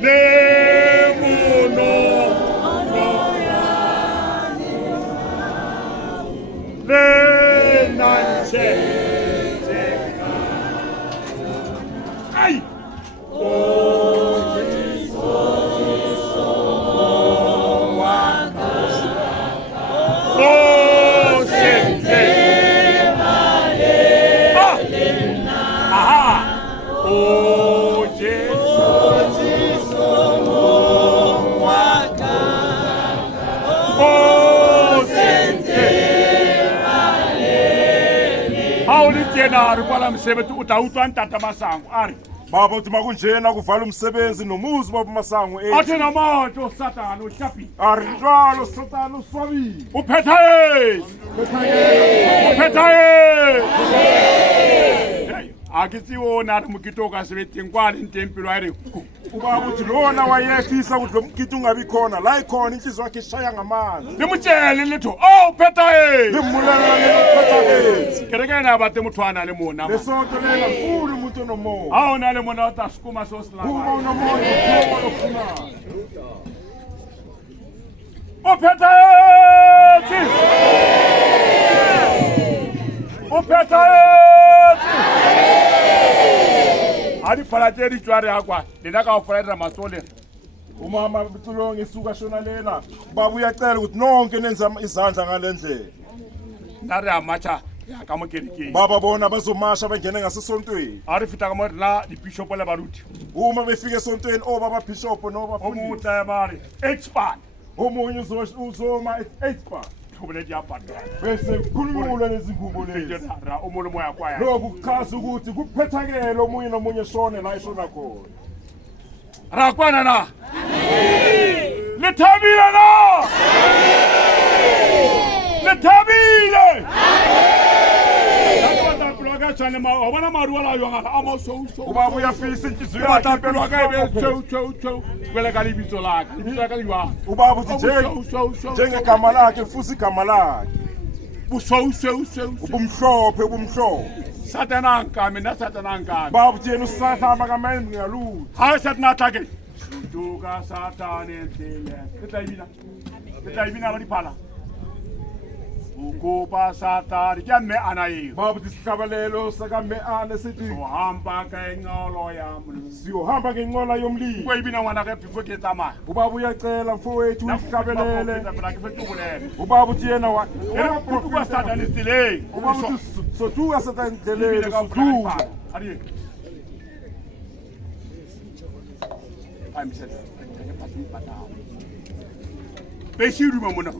Nemuno Renanche Ay ari kwala msebenzi utawutwa ntata masango ari baba uthi makunjena kuvala umsebenzi nomuzi baba masango athi namato satana uhlapi ari njalo satana uswabile uphetha akisiwona ari mukito kasebethini kwali intempilo ayire ubaba uthi lona wayefisa ukuthi lo mkiti ungabi khona la ikhona inhliziyo yakhe ishaya ngamanzi nimutshele litho uphetha limulalelaphethakethi kerekena abate muthwana le mona lesonto lela mfulu umuntu onomoya awona le mona utasikuma sosilanga kuba unomoya kuba lokufunayo uphetha ari palateri twari akwa ndinaka ofrera masole umama Tulonge isuka shona lela baba uyacela ukuthi nonke nenza izandla ngalendlela nari amacha yakamukereke baba bona bazomasha bangene ngasesontweni ari fita kamodla dibishop la baruti uma befika esontweni obaba bishop nobafundisi umuta mari expert omunye uzoma expert thobele diapata bese kukhulumula lezingubo lezi ra umulo moya kwaya lokhu kuchaza ukuthi kuphethakele omunye nomunye shone la ishona khona rakwana na lithabile na lithabile chane ma obana maruwa la yonga amoso ubaba uyafisa inhliziyo yakhe yakhe impilo yakhe chow kwele kalibitso lakhe libitso lakhe liwa ubaba uthi njengegama lakhe futhi igama lakhe bushow ubumhlophe satana nkame na satana nkame baba uthi yena usathama kamenzi ngalutho hayi satana athake duka satana entile ketayibina baliphala ukuba satani kyamme anayiyo baba uthi sihlabalelo sakameane sithi uhamba ngenqolo yami siyohamba ngenqola yomlilo kweyibina ngwana ke before ke tsamaya ubaba uyacela mfowethu uyihlabelele nakufetubulele ubaba uthi yena era kutuka satani stile ubaba uthi sotuka satani ndleleni sotuka ari I'm said beshiru mamona